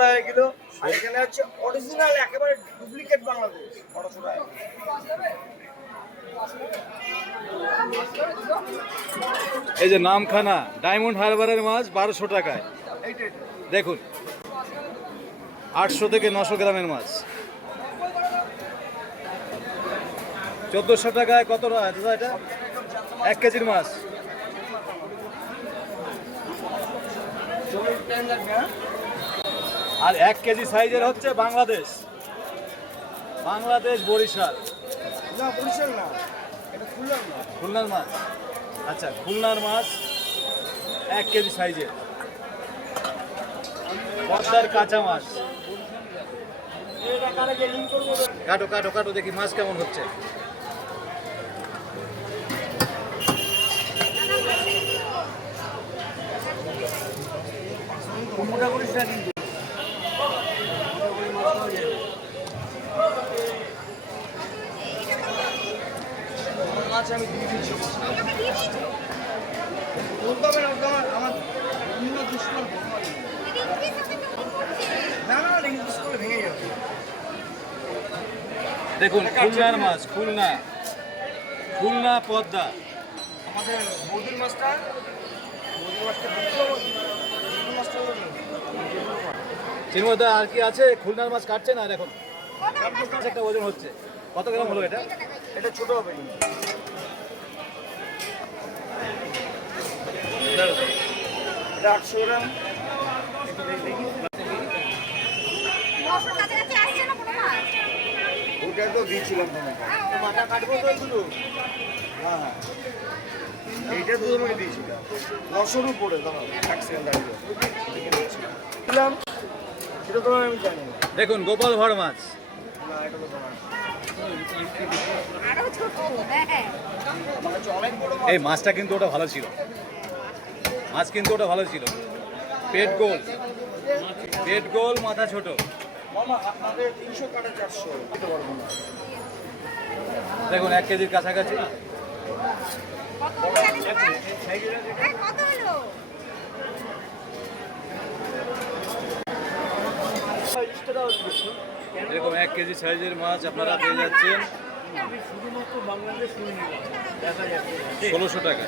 টাকা কিলো আর এখানে হচ্ছে অরিজিনাল একেবারে ডুপ্লিকেট বাংলাদেশ টাকা এই যে নামখানা ডায়মন্ড হারবারের মাছ বারোশো টাকায়। দেখুন আটশো থেকে নশো গ্রামের মাছ। চোদ্দোশো টাকায় কত দাদা এটা? এক কেজির মাছ চল্লিশ টাকা লাগবে হ্যাঁ আর এক কেজি সাইজের হচ্ছে বাংলাদেশ। বাংলাদেশ বরিশাল। না বরিশাল না। এটা খুললাম না খুলনার মাছ। আচ্ছা খুলনার মাছ এক কেজি সাইজের। পদ্মার কাঁচা মাছ। কাটো কাটো কাটো দেখি মাছ কেমন হচ্ছে। মোটা করিস না কিন্তু দেখুন খুলনার মাছ খুলনা। খুলনা পদ্মা। আমাদের বৌদির মাছটা বৌদির মাছটা মাছটা না। চিনমদা আর কি আছে? খুলনার মাছ কাটছে না আর এখন একটা ওজন হচ্ছে। কত গ্রাম হলো এটা? এটা ছোট হবে। এটা আটশো গ্রাম। ওটা তো দিয়েছিলাম তোমাকে মাথা কাটবো তো এগুলো হ্যাঁ হ্যাঁ। এইটা তো তোমাকে দিয়েছিলাম। নশোর উপরে দাঁড়াও এক সেকেন্ড দাঁড়িয়ে। দিলাম। দেখুন গোপাল ভাড় মাছ। হ্যাঁ। এই মাছটা কিন্তু ওটা ভালো ছিল। মাছ কিন্তু ওটা ভালো ছিল। পেট গোল। পেট গোল মাথা ছোট। দেখুন এক কেজির কাছাকাছি। কত হলো জানিস না? হ্যাঁ, কত হলো এরকম এক কেজি সাইজের মাছ আপনারা পেয়ে যাচ্ছেন। ষোলোশো টাকা।